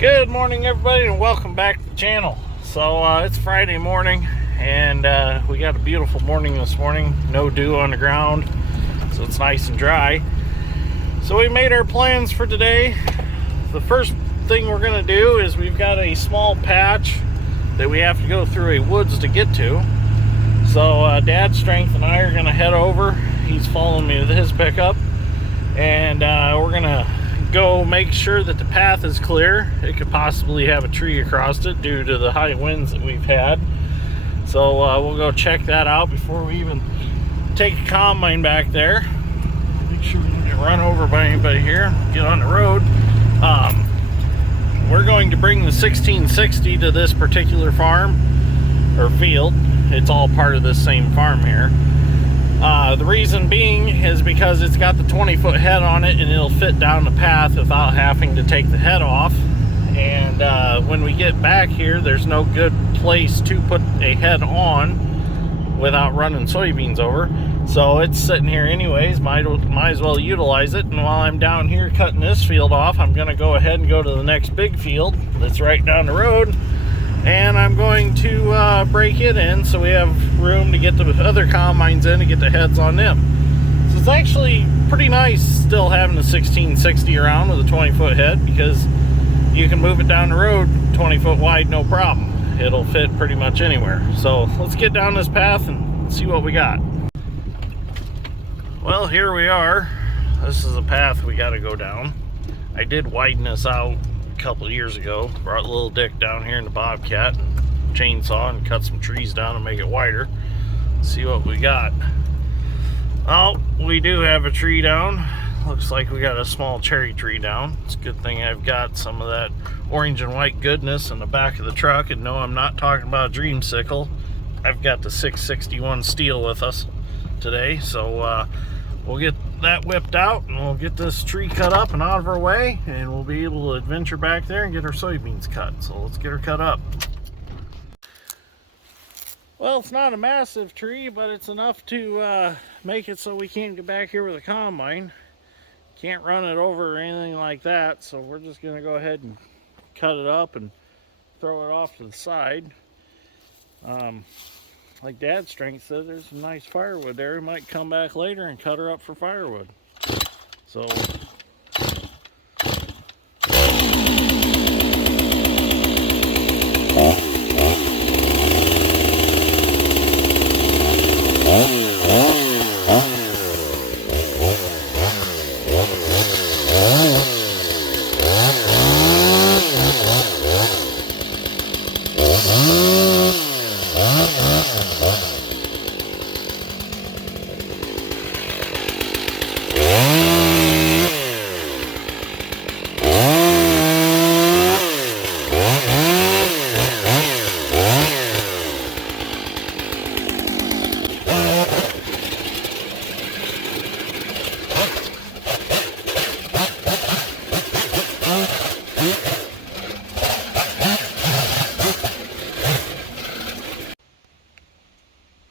Good morning, everybody, and welcome back to the channel. So it's Friday morning, and we got a beautiful morning this morning. No dew on the ground, so it's nice and dry. So we made our plans for today. The first thing we're going to do is we've got a small patch that we have to go through a woods to get to. So Dad Strength and I are going to head over. He's following me with his pickup, and we're going to go make sure that the path is clear. It could possibly have a tree across it due to the high winds that we've had. So we'll go check that out before we even take a combine back there. Make sure we don't get run over by anybody here. Get on the road. We're going to bring the 1660 to this particular farm or field. It's all part of this same farm here. The reason being is because it's got the 20-foot head on it, and it'll fit down the path without having to take the head off. And when we get back here, there's no good place to put a head on without running soybeans over. So it's sitting here anyways, might as well utilize it. And while I'm down here cutting this field off, I'm going to go ahead and go to the next big field that's right down the road. And I'm going to break it in so we have room to get the other combines in and get the heads on them. So it's actually pretty nice still having a 1660 around with a 20-foot head, because you can move it down the road 20 foot wide, no problem. It'll fit pretty much anywhere. So let's get down this path and see what we got. Well, here we are. This is a path we got to go down. I did widen this out couple of years ago. Brought little Dick down here in the Bobcat and chainsaw and cut some trees down and make it wider. Let's see what we got. Oh, we do have a tree down. Looks like we got a small cherry tree down. It's a good thing I've got some of that orange and white goodness in the back of the truck, and no, I'm not talking about a dreamsicle. I've got the 661 steel with us today, so we'll get that whipped out and we'll get this tree cut up and out of our way, and we'll be able to adventure back there and get our soybeans cut. So let's get her cut up. Well, it's not a massive tree, but it's enough to make it so we can't get back here with a combine. Can't run it over or anything like that, so we're just going to go ahead and cut it up and throw it off to the side. Like Dad Strength said, there's some nice firewood there. We might come back later and cut her up for firewood. So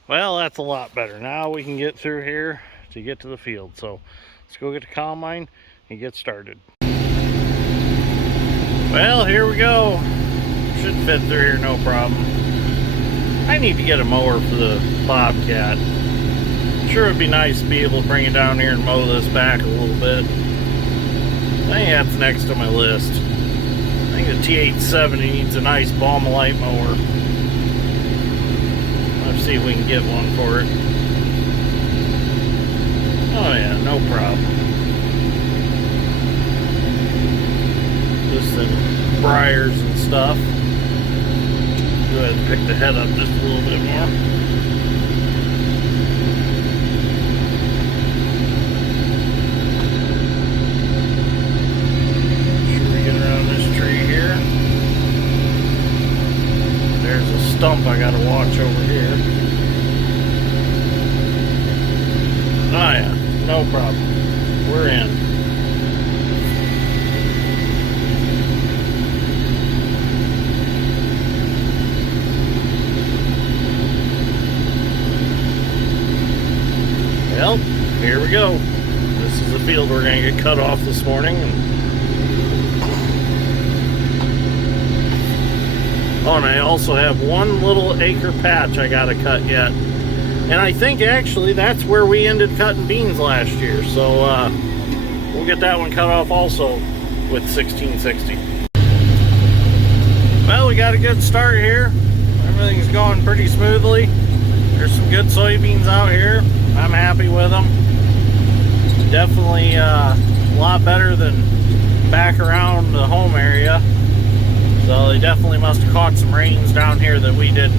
well, that's a lot better. Now we can get through here to get to the field. So let's go get the combine and get started. Well, here we go. Should fit through here, no problem. I need to get a mower for the Bobcat. Sure, it'd be nice to be able to bring it down here and mow this back a little bit. I think that's next on my list. I think the T870 needs a nice Balmalite mower. Let's see if we can get one for it. Oh yeah, no problem. Just some briars and stuff. Go ahead and pick the head up just a little bit more. Sure we get around this tree here. There's a stump I gotta watch over here. Oh yeah, no problem. We're in. Well, here we go. This is the field we're going to get cut off this morning. And Oh, and I also have one little acre patch I gotta cut yet. And I think actually that's where we ended cutting beans last year. So we'll get that one cut off also with 1660. Well, we got a good start here. Everything's going pretty smoothly. There's some good soybeans out here. I'm happy with them. Definitely a lot better than back around the home area. So they definitely must have caught some rains down here that we didn't.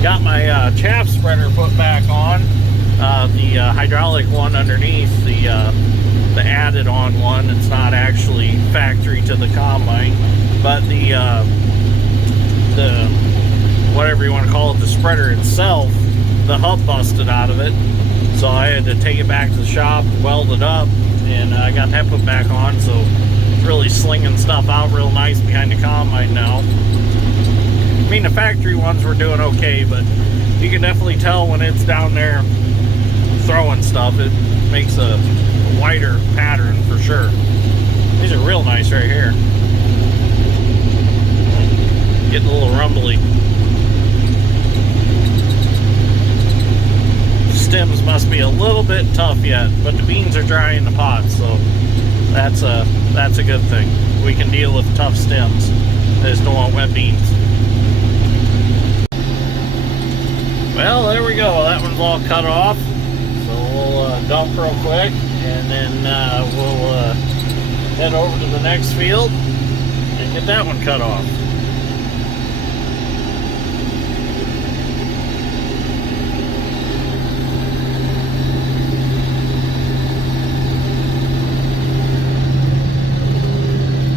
Got my chaff spreader put back on. The hydraulic one underneath, the added on one. It's not actually factory to the combine, but the whatever you want to call it, the spreader itself, the hub busted out of it. So I had to take it back to the shop, weld it up, and I got that put back on. So it's really slinging stuff out real nice behind the combine now. I mean, the factory ones were doing okay, but you can definitely tell when it's down there throwing stuff, it makes a wider pattern for sure. These are real nice right here. Getting a little rumbly. Stems must be a little bit tough yet, but the beans are dry in the pot, so that's a good thing. We can deal with tough stems. I just don't want wet beans. Well, there we go. That one's all cut off. So we'll dump real quick, and then we'll head over to the next field and get that one cut off.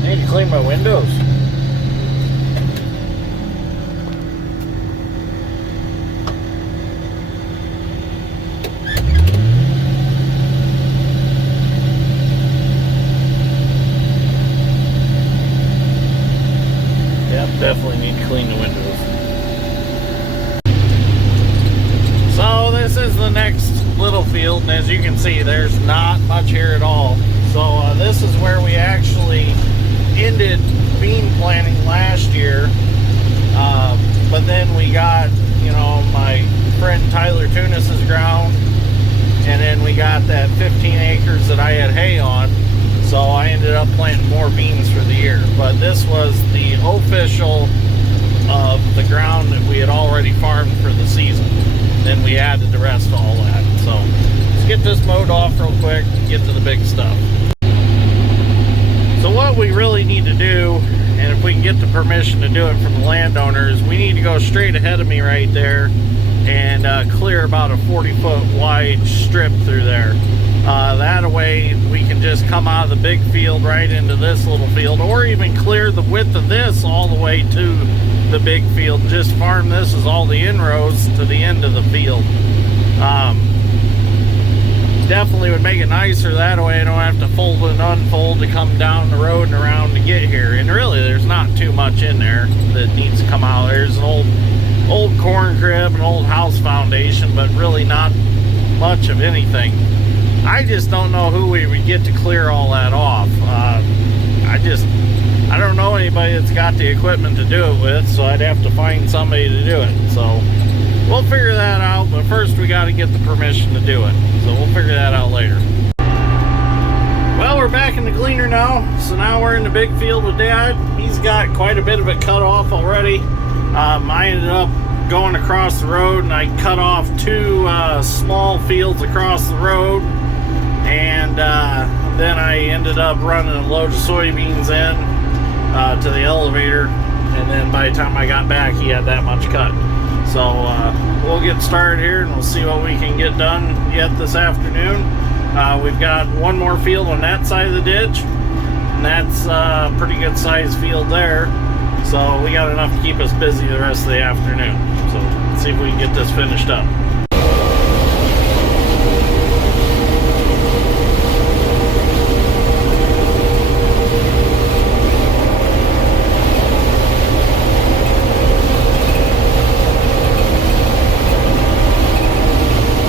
I need to clean my windows. Definitely need to clean the windows. So this is the next little field, and as you can see, there's not much here at all. So this is where we actually ended bean planting last year, but then we got, you know, my friend Tyler Tunis's ground, and then we got that 15 acres that I had hay on. So I ended up planting more beans for the year. But this was the official of the ground that we had already farmed for the season. Then we added the rest of all that. So let's get this mowed off real quick and get to the big stuff. So what we really need to do, and if we can get the permission to do it from the landowners, we need to go straight ahead of me right there and clear about a 40-foot wide strip through there. That way we can just come out of the big field right into this little field, or even clear the width of this all the way to the big field and just farm this as all the inroads to the end of the field. Definitely would make it nicer that way. I don't have to fold and unfold to come down the road and around to get here. And really there's not too much in there that needs to come out. There's an old corn crib, an old house foundation, but really not much of anything. I just don't know who we would get to clear all that off. I don't know anybody that's got the equipment to do it with, so I'd have to find somebody to do it. So we'll figure that out, but first we got to get the permission to do it. So we'll figure that out later. Well, we're back in the gleaner now. So now we're in the big field with Dad. He's got quite a bit of it cut off already. I ended up going across the road, and I cut off two small fields across the road. And then I ended up running a load of soybeans in to the elevator, and then by the time I got back he had that much cut. So we'll get started here and we'll see what we can get done yet this afternoon. We've got one more field on that side of the ditch, and that's a pretty good sized field there, so we got enough to keep us busy the rest of the afternoon. So let's see if we can get this finished up.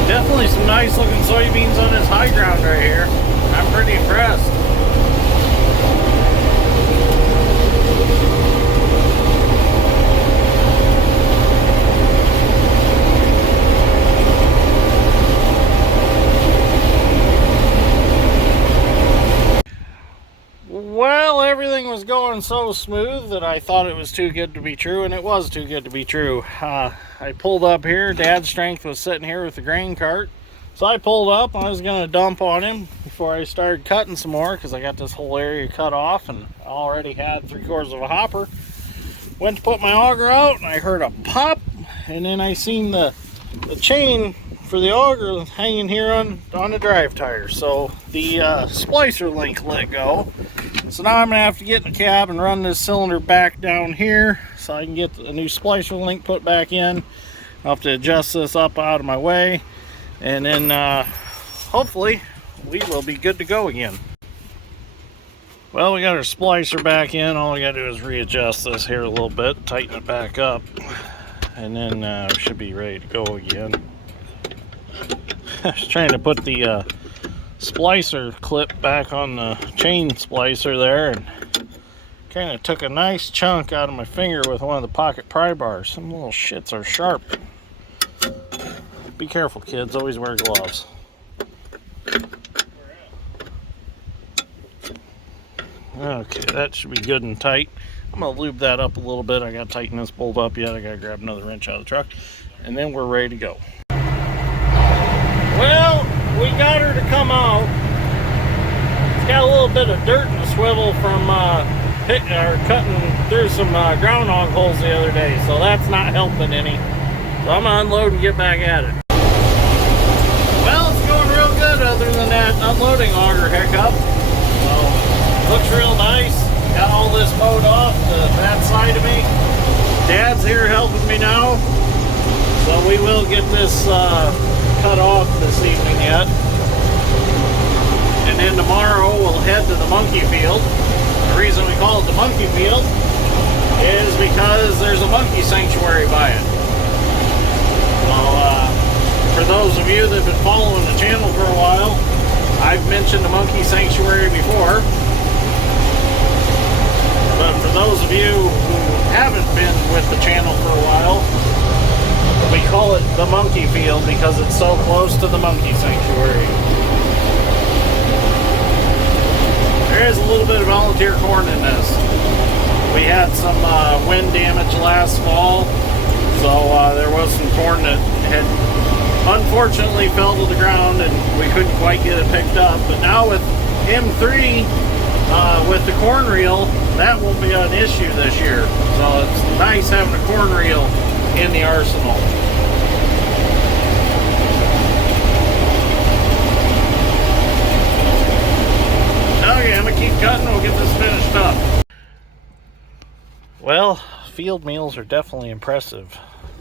Definitely some nice looking soybeans on this high ground right here. I'm pretty impressed. everything was going so smooth that I thought it was too good to be true, and it was too good to be true. I pulled up here. Dad's strength was sitting here with the grain cart. So I pulled up. I was going to dump on him before I started cutting some more because I got this whole area cut off and I already had 3/4 of a hopper. Went to put my auger out and I heard a pop, and then I seen the chain for the auger hanging here on the drive tire. So the splicer link let go. So now I'm going to have to get in the cab and run this cylinder back down here so I can get a new splicer link put back in. I'll have to adjust this up out of my way, and then hopefully we will be good to go again. Well, we got our splicer back in. All we got to do is readjust this here a little bit, tighten it back up, and then we should be ready to go again. I was trying to put the splicer clip back on the chain splicer there, and kind of took a nice chunk out of my finger with one of the pocket pry bars. Some little shits are sharp. Be careful, kids. Always wear gloves. Okay, that should be good and tight. I'm going to lube that up a little bit. I got to tighten this bolt up yet. I got to grab another wrench out of the truck, and then we're ready to go. Well, we got her to come out. It's got a little bit of dirt in the swivel from cutting through some groundhog holes the other day, so that's not helping any. So I'm going to unload and get back at it. Well, it's going real good other than that unloading auger hiccup. So, looks real nice. Got all this mowed off to that side of me. Dad's here helping me now. So we will get this cut off this evening yet. And then tomorrow we'll head to the monkey field. The reason we call it the monkey field is because there's a monkey sanctuary by it. Well, for those of you that have been following the channel for a while, I've mentioned the monkey sanctuary before. But for those of you who haven't been with the channel for a while, we call it the monkey field because it's so close to the monkey sanctuary. There is a little bit of volunteer corn in this. We had some wind damage last fall, so there was some corn that had unfortunately fell to the ground and we couldn't quite get it picked up. But now with M3, with the corn reel, that won't be an issue this year. So it's nice having a corn reel in the arsenal. Okay, I'm gonna keep cutting. We'll get this finished up. Well, field meals are definitely impressive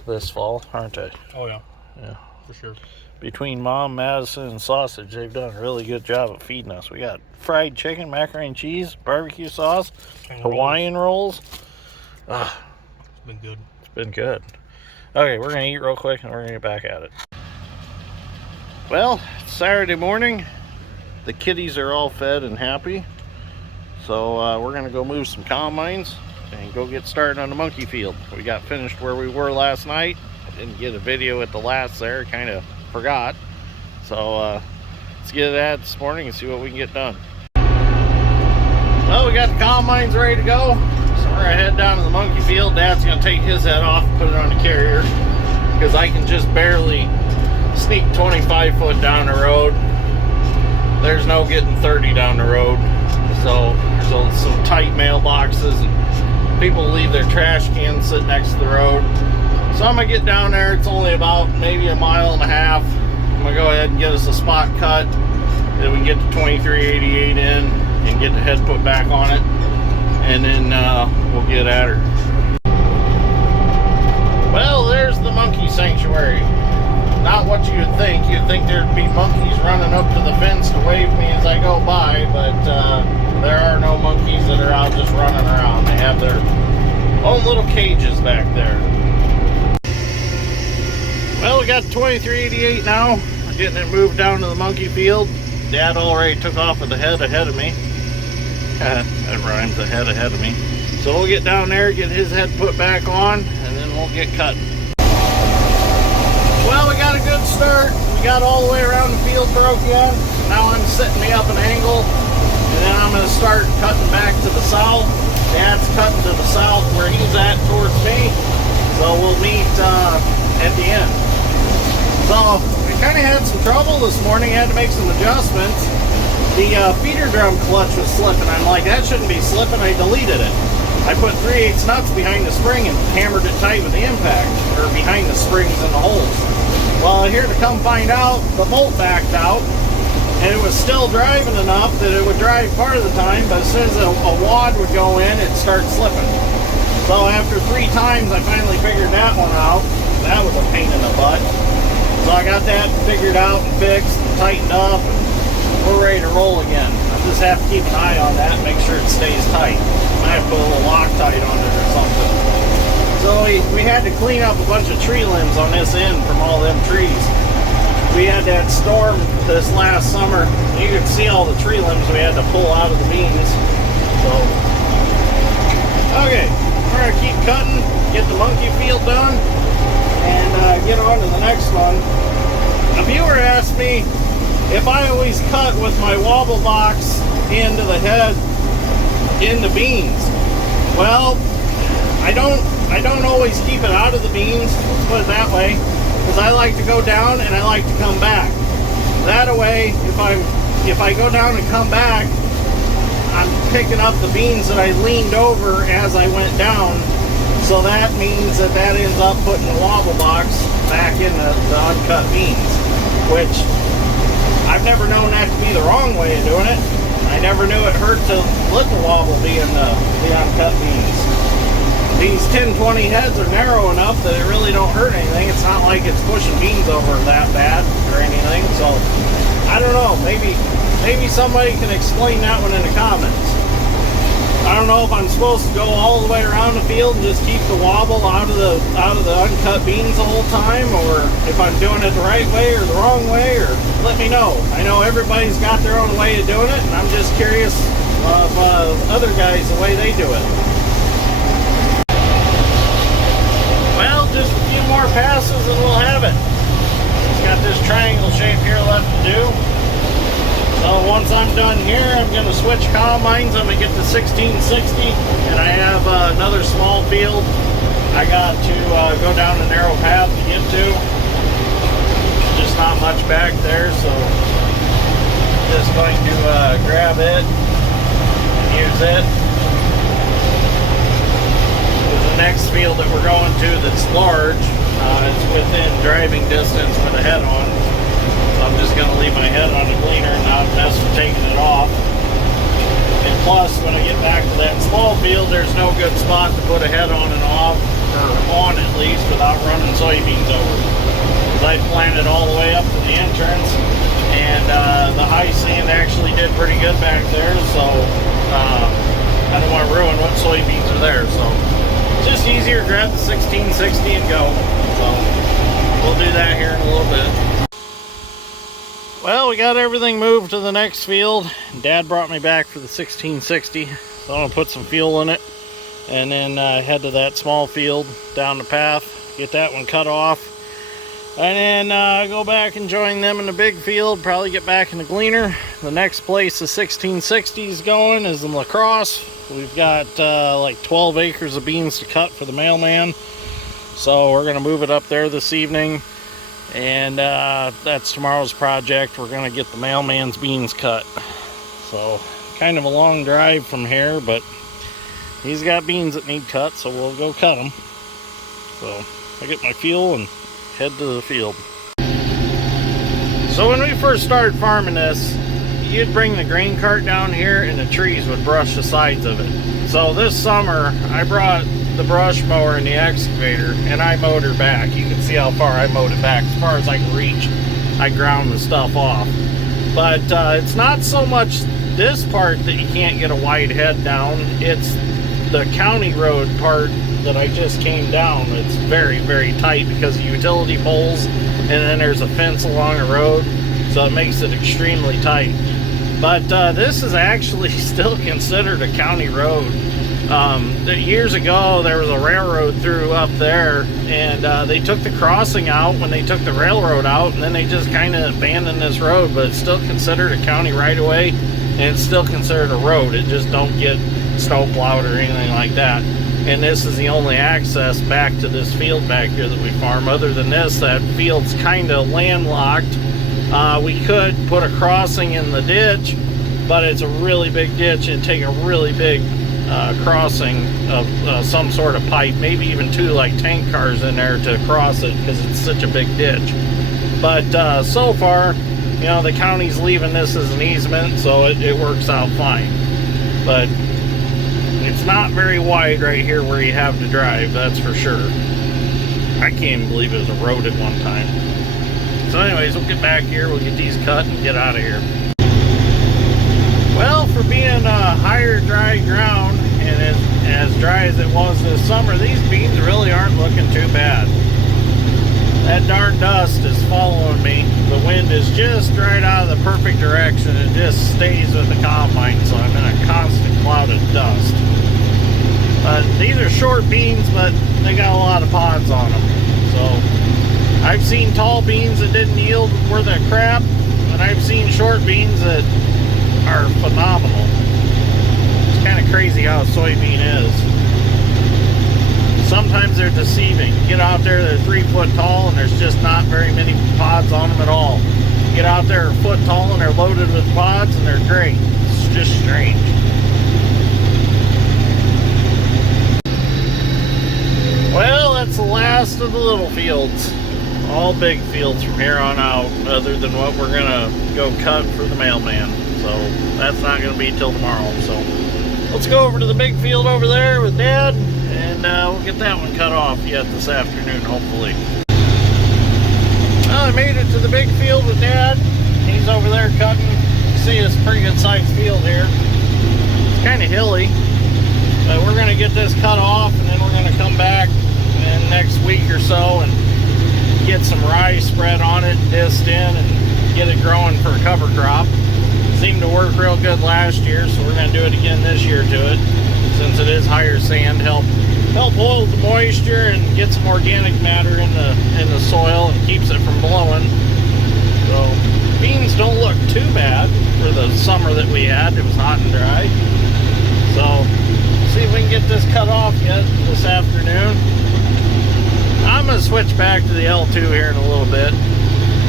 this fall, aren't they? Oh yeah. Yeah, for sure. Between Mom, Madison, and Sausage, they've done a really good job of feeding us. We got fried chicken, macaroni and cheese, barbecue sauce, Hawaiian rolls. It's been good. It's been good. Okay, we're going to eat real quick and we're going to get back at it. Well, it's Saturday morning. The kitties are all fed and happy. So we're going to go move some combines and go get started on the monkey field. We got finished where we were last night. I didn't get a video at the last there, kind of forgot. So let's get at it this morning and see what we can get done. Well, we got the combines ready to go. So we're gonna head down to the monkey field. Dad's gonna take his head off and put it on the carrier because I can just barely sneak 25 foot down the road. There's no getting 30 down the road. So there's some tight mailboxes and people leave their trash cans sitting next to the road. So I'm gonna get down there. It's only about maybe a mile and a half. I'm gonna go ahead and get us a spot cut. Then we can get the 2388 in and get the head put back on it. And then we'll get at her. Well, there's the monkey sanctuary. Not what you would think. You'd think there'd be monkeys running up to the fence to wave me as I go by, but there are no monkeys that are out just running around. They have their own little cages back there. Well, we got the 2388 now. We're getting it moved down to the monkey field. Dad already took off with the head ahead of me. That rhymes, ahead of me. So we'll get down there, get his head put back on, and then we'll get cutting. Well, we got a good start. We got all the way around the field broke in. Now I'm setting me up an angle and then I'm going to start cutting back to the south. Dad's cutting to the south where he's at towards me, so we'll meet at the end. So I kind of had some trouble this morning. I had to make some adjustments. The feeder drum clutch was slipping. I'm like, that shouldn't be slipping. I deleted it. I put 3/8 nuts behind the spring and hammered it tight with the impact, or behind the springs and the holes. Well, here to come find out, the bolt backed out, and it was still driving enough that it would drive part of the time, but as soon as a wad would go in, it'd start slipping. So after 3 times, I finally figured that one out. That was a pain in the butt. So I got that figured out and fixed and tightened up, and we're ready to roll again. I just have to keep an eye on that and make sure it stays tight. I have to put a little Loctite on it or something. So we had to clean up a bunch of tree limbs on this end from all them trees. We had that storm this last summer. You could see all the tree limbs we had to pull out of the beans. So, okay, we're gonna keep cutting, get the monkey field done, and get on to the next one. A viewer asked me if I always cut with my wobble box into the head in the beans. Well, I don't always keep it out of the beans, let's put it that way, because I like to go down and I like to come back. That way, if I go down and come back, I'm picking up the beans that I leaned over as I went down. So that means that ends up putting the wobble box back in the uncut beans, which I've never known that to be the wrong way of doing it. I never knew it hurt to let the wobble be in the uncut beans. These 10-20 heads are narrow enough that it really don't hurt anything. It's not like it's pushing beans over that bad or anything. So I don't know. Maybe somebody can explain that one in the comments. I don't know if I'm supposed to go all the way around the field and just keep the wobble out of the uncut beans the whole time, or if I'm doing it the right way or the wrong way, or let me know. I know everybody's got their own way of doing it, and I'm just curious of other guys the way they do it. Well, just a few more passes and we'll have it. It's got this triangle shape here left to do. So once I'm done here, I'm going to switch combines. I'm going to get the 1660, and I have another small field I got to go down a narrow path to get to. Just not much back there, so just going to grab it and use it. The next field that we're going to that's large, it's within driving distance with a head on. I'm just going to leave my head on the cleaner and not mess with taking it off. And plus, when I get back to that small field, there's no good spot to put a head on and off, or on at least, without running soybeans over. Because I planted all the way up to the entrance, and the high sand actually did pretty good back there, so I don't want to ruin what soybeans are there. So it's just easier to grab the 1660 and go. So we'll do that here in a little bit. Well, we got everything moved to the next field. Dad brought me back for the 1660. So I'm going to put some fuel in it and then head to that small field down the path, get that one cut off, and then go back and join them in the big field, probably get back in the gleaner. The next place the 1660 is going is in La Crosse. We've got like 12 acres of beans to cut for the mailman. So we're going to move it up there this evening. And that's tomorrow's project. We're going to get the mailman's beans cut. So kind of a long drive from here, but he's got beans that need cut, so we'll go cut them. So I get my fuel and head to the field. So when we first started farming this, you'd bring the grain cart down here and the trees would brush the sides of it. So this summer I brought the brush mower and the excavator and I mowed her back. You can see how far I mowed it back, as far as I can reach. I ground the stuff off. But it's not so much this part that you can't get a wide head down. It's the county road part that I just came down. It's very, very tight because of utility poles, and then there's a fence along the road, so it makes it extremely tight. But this is actually still considered a county road. Years ago there was a railroad through up there, and they took the crossing out when they took the railroad out, and then they just kind of abandoned this road, but it's still considered a county right-of-way. and it's still considered a road. It just don't get snow plowed or anything like that. And this is the only access back to this field back here that we farm. Other than this, that field's kind of landlocked. We could put a crossing in the ditch, but it's a really big ditch. It'd take a really big crossing of some sort of pipe, maybe even 2 like tank cars in there to cross it, because it's such a big ditch. But so far, you know, the county's leaving this as an easement, so it works out fine. But it's not very wide right here where you have to drive, that's for sure. I can't even believe it was a road at one time. So anyways, we'll get back here, we'll get these cut and get out of here. Well, for being higher dry ground and as dry as it was this summer, these beans really aren't looking too bad. That darn dust is following me. The wind is just right out of the perfect direction. It just stays with the combine, so I'm in a constant cloud of dust. These are short beans, but they got a lot of pods on them. So I've seen tall beans that didn't yield worth a crap, and I've seen short beans that are phenomenal. It's kind of crazy how a soybean is. Sometimes they're deceiving. You get out there, they're 3 foot tall, and there's just not very many pods on them at all. You get out there a foot tall, and they're loaded with pods, and they're great. It's just strange. Well, that's the last of the little fields. All big fields from here on out, other than what we're gonna go cut for the mailman. So that's not gonna be till tomorrow. So let's go over to the big field over there with Dad, and we'll get that one cut off yet this afternoon, hopefully. Well, I made it to the big field with Dad. He's over there cutting. You see, it's a pretty good sized field here. It's kind of hilly, but we're gonna get this cut off, and then we're gonna come back in the next week or so and get some rye spread on it, disced in, and get it growing for a cover crop. Seemed to work real good last year, so we're going to do it again this year to it, since it is higher sand. Help hold the moisture and get some organic matter in the soil and keeps it from blowing. So beans don't look too bad for the summer that we had. It was hot and dry. So see if we can get this cut off yet this afternoon. I'm going to switch back to the L2 here in a little bit.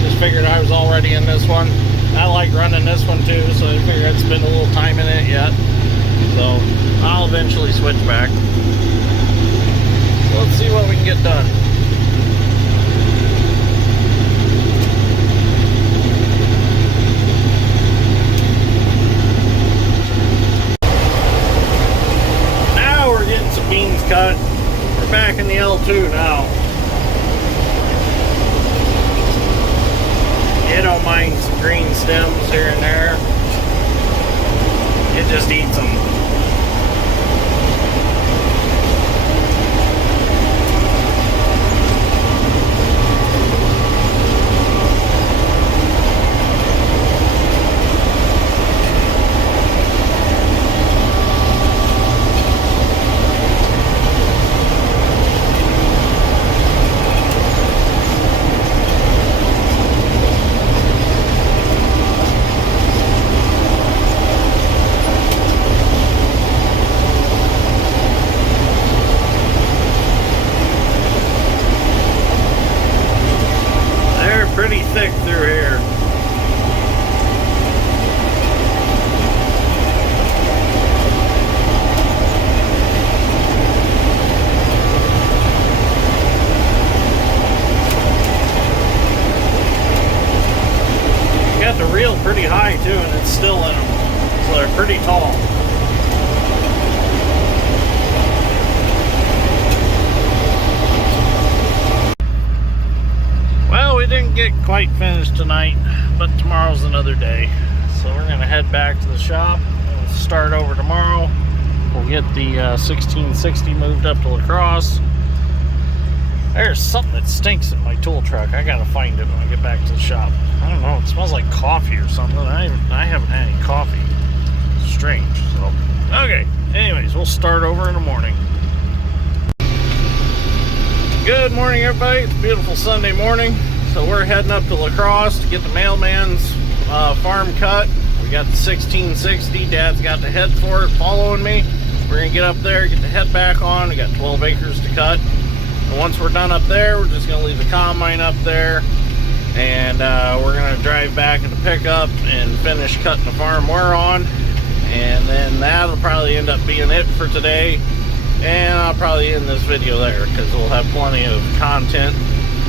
Just figured I was already in this one. I like running this one too, so I figured I'd spend a little time in it yet. So I'll eventually switch back. So let's see what we can get done. Now we're getting some beans cut. We're back in the L2 now. It don't mind some green stems here and there. It just eats them. Pretty thick through here. Got the reel pretty high too, and it's still in them, so they're pretty tall. We didn't get quite finished tonight, but tomorrow's another day. So we're gonna head back to the shop. We'll start over tomorrow. We'll get the 1660 moved up to La Crosse. There's something that stinks in my tool truck. I gotta find it when I get back to the shop. I don't know, it smells like coffee or something. I haven't had any coffee. It's strange. So okay, anyways, we'll start over in the morning. Good morning, everybody. It's a beautiful Sunday morning. So we're heading up to La Crosse to get the mailman's farm cut. We got the 1660. Dad's got the head for it, following me. We're gonna get up there, get the head back on. We got 12 acres to cut. And once we're done up there, we're just gonna leave the combine up there, and we're gonna drive back in the pickup and finish cutting the farm we're on. And then that'll probably end up being it for today. And I'll probably end this video there because we'll have plenty of content.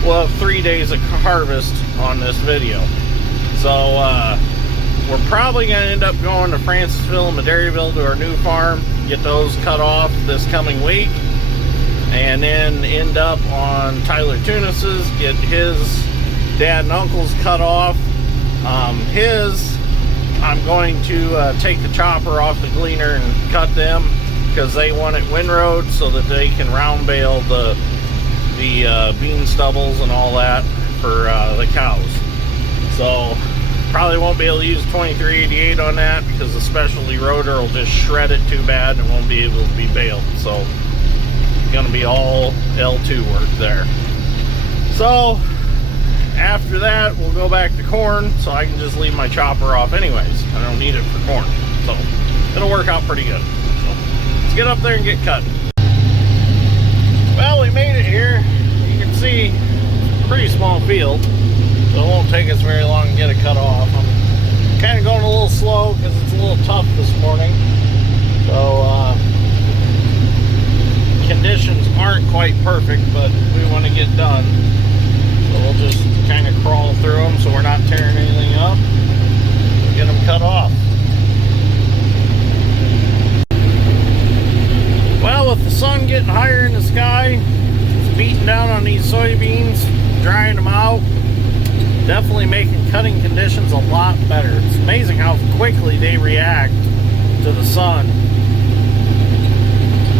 We'll have 3 days of harvest on this video. So we're probably going to end up going to Francisville and Madairyville to our new farm, get those cut off this coming week, and then end up on Tyler Tunis's, get his dad and uncle's cut off. I'm going to take the chopper off the gleaner and cut them, because they want it windrowed so that they can round bale the bean stubbles and all that for the cows. So probably won't be able to use 2388 on that because the specialty rotor will just shred it too bad and won't be able to be baled. So it's going to be all L2 work there. So after that, we'll go back to corn, so I can just leave my chopper off anyways. I don't need it for corn, so it'll work out pretty good. Get up there and get cut. Well, we made it here. You can see it's a pretty small field, so it won't take us very long to get it cut off. I'm kind of going a little slow because it's a little tough this morning. So conditions aren't quite perfect, but we want to get done. So we'll just kind of crawl through them so we're not tearing anything up. Get them cut off. Well, with the sun getting higher in the sky, it's beating down on these soybeans, drying them out, definitely making cutting conditions a lot better. It's amazing how quickly they react to the sun.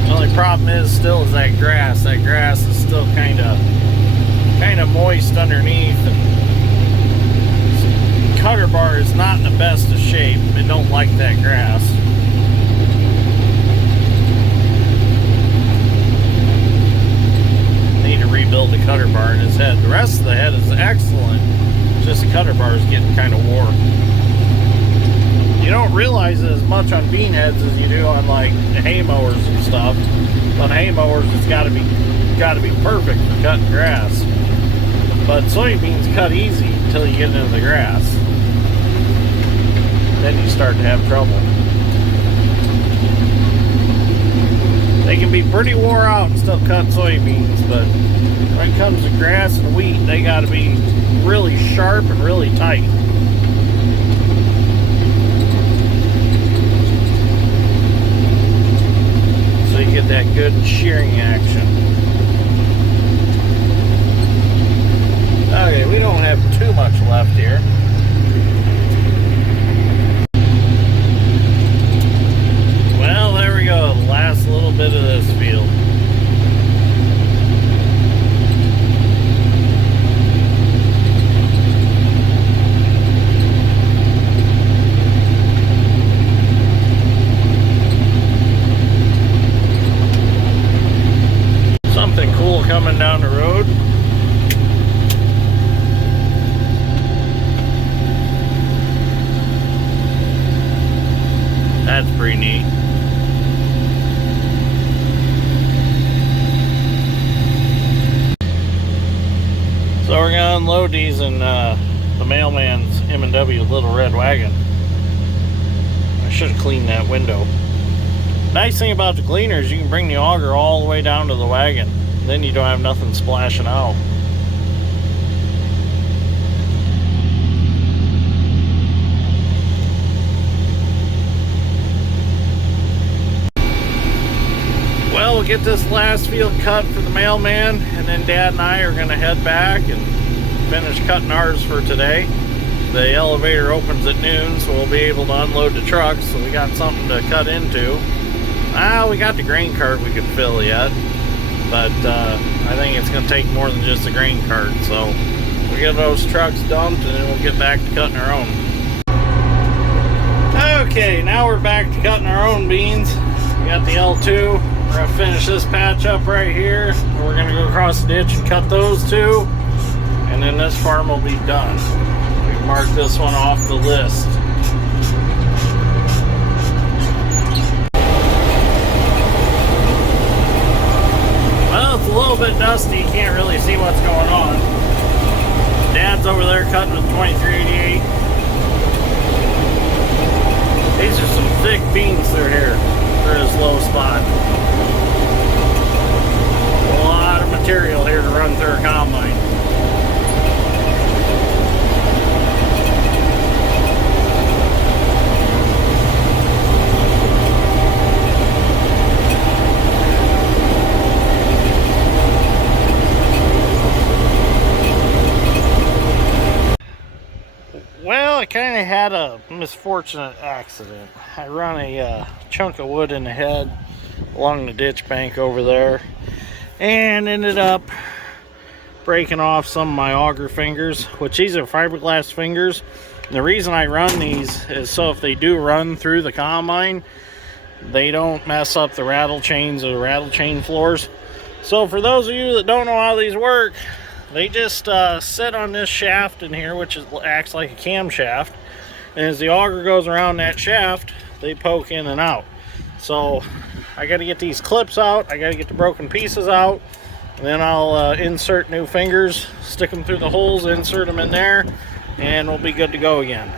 The only problem is that grass. That grass is still kind of moist underneath, and the cutter bar is not in the best of shape. It don't like that grass. Rebuild the cutter bar in his head. The rest of the head is excellent. Just the cutter bar is getting kind of wore. You don't realize it as much on bean heads as you do on like hay mowers and stuff. On hay mowers, it's got to be perfect for cutting grass. But soybeans cut easy until you get into the grass. Then you start to have trouble. They can be pretty wore out and still cut soybeans, but when it comes to grass and wheat, they got to be really sharp and really tight. So you get that good shearing action. Okay, we don't have too much left here. Well, there we go, the last little bit of this field. Something cool coming down the road. That's pretty neat. So we're gonna unload these in the mailman's M&W little red wagon. I should have cleaned that window. Nice thing about the gleaner is you can bring the auger all the way down to the wagon. Then you don't have nothing splashing out. Well, we'll get this last field cut for the mailman, and then Dad and I are going to head back and finish cutting ours for today. The elevator opens at noon, so we'll be able to unload the trucks, so we got something to cut into. We got the grain cart we could fill yet, but I think it's going to take more than just a grain cart, so we'll get those trucks dumped and then we'll get back to cutting our own. Okay, now we're back to cutting our own beans. We got the L2. We're going to finish this patch up right here. We're going to go across the ditch and cut those two, and then this farm will be done. We marked this one off the list. stick beans through here for this low spot. A lot of material here to run through a combine. Well, I kind of had a misfortunate accident. I run a chunk of wood in the head along the ditch bank over there and ended up breaking off some of my auger fingers, which these are fiberglass fingers. And the reason I run these is so if they do run through the combine, they don't mess up the rattle chains or the rattle chain floors. So for those of you that don't know how these work, they just sit on this shaft in here, which acts like a camshaft. And as the auger goes around that shaft, they poke in and out. So I got to get these clips out. I got to get the broken pieces out. And then I'll insert new fingers, stick them through the holes, insert them in there, and we'll be good to go again.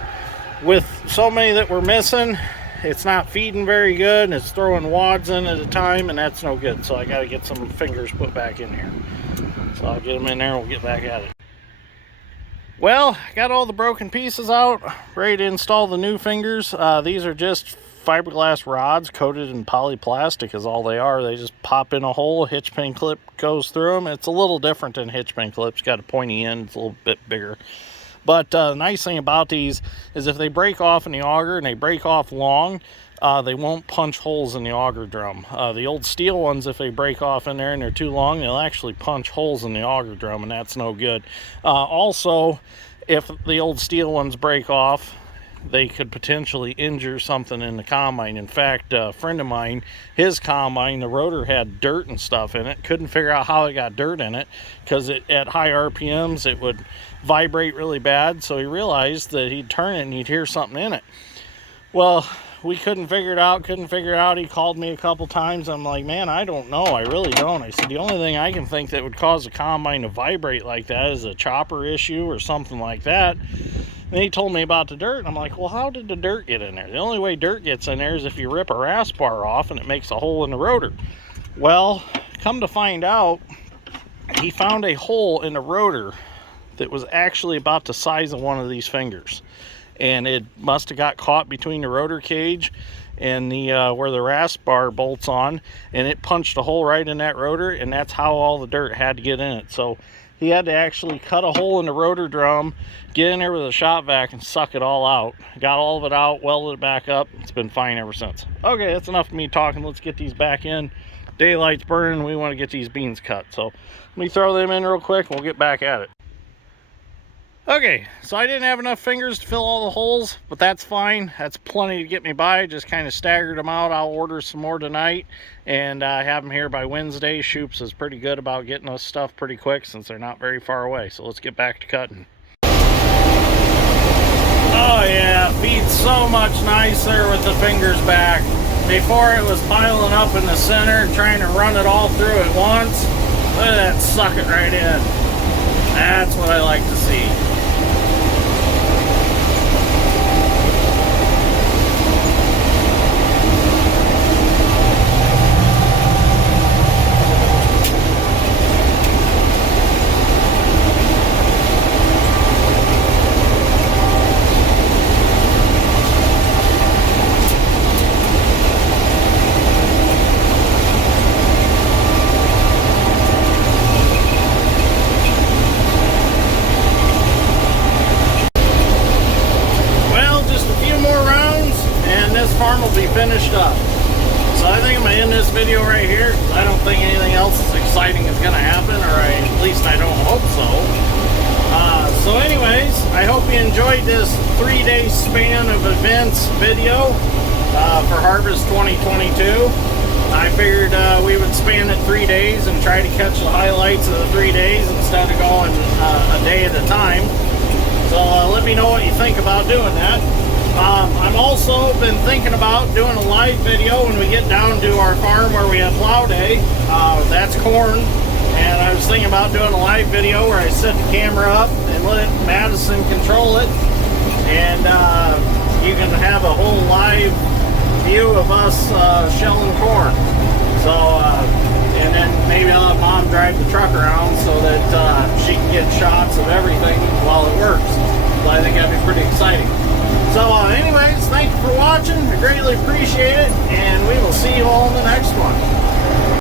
With so many that we're missing, it's not feeding very good, and it's throwing wads in at a time, and that's no good. So I got to get some fingers put back in here. So I'll get them in there and we'll get back at it. Well, got all the broken pieces out, ready to install the new fingers. These are just fiberglass rods coated in polyplastic is all they are. They just pop in a hole, a hitch pin clip goes through them. It's a little different than hitch pin clips. Got a pointy end, it's a little bit bigger. But the nice thing about these is if they break off in the auger and they break off long, they won't punch holes in the auger drum. The old steel ones, if they break off in there and they're too long, they'll actually punch holes in the auger drum, and that's no good. Also, if the old steel ones break off, they could potentially injure something in the combine. In fact, a friend of mine, his combine, the rotor had dirt and stuff in it. Couldn't figure out how it got dirt in it because at high RPMs it would vibrate really bad. So he realized that he'd turn it and he'd hear something in it. Well, we couldn't figure it out. He called me a couple times. I'm like, man, I don't know. I really don't. I said, the only thing I can think that would cause a combine to vibrate like that is a chopper issue or something like that. And he told me about the dirt. And I'm like, well, how did the dirt get in there? The only way dirt gets in there is if you rip a rasp bar off and it makes a hole in the rotor. Well, come to find out, he found a hole in the rotor that was actually about the size of one of these fingers. And it must have got caught between the rotor cage and the where the rasp bar bolts on, and it punched a hole right in that rotor, and that's how all the dirt had to get in it. So he had to actually cut a hole in the rotor drum, get in there with a shop vac and suck it all out. Got all of it out, welded it back up. It's been fine ever since. Okay, that's enough of me talking. Let's get these back in. Daylight's burning. We want to get these beans cut. So let me throw them in real quick and we'll get back at it. Okay, so I didn't have enough fingers to fill all the holes, but that's fine. That's plenty to get me by. Just kind of staggered them out. I'll order some more tonight and have them here by Wednesday. Shoops is pretty good about getting us stuff pretty quick since they're not very far away. So let's get back to cutting. Oh yeah, feeds so much nicer with the fingers back. Before it was piling up in the center and trying to run it all through at once. Look at that, suck it right in. That's what I like to see. Farm will be finished up. So I think I'm going to end this video right here. I don't think anything else is exciting is going to happen, or at least I don't hope so. So anyways, I hope you enjoyed this 3-day span of events video for Harvest 2022. I figured we would span it 3 days and try to catch the highlights of the 3 days instead of going a day at a time. So let me know what you think about doing that. I've also been thinking about doing a live video when we get down to our farm where we have plow day. That's corn, and I was thinking about doing a live video where I set the camera up and let Madison control it, and you can have a whole live view of us shelling corn. So, and then maybe I'll have Mom drive the truck around so that she can get shots of everything while it works. So I think that'd be pretty exciting. So anyways, thank you for watching. I greatly appreciate it, and we will see you all in the next one.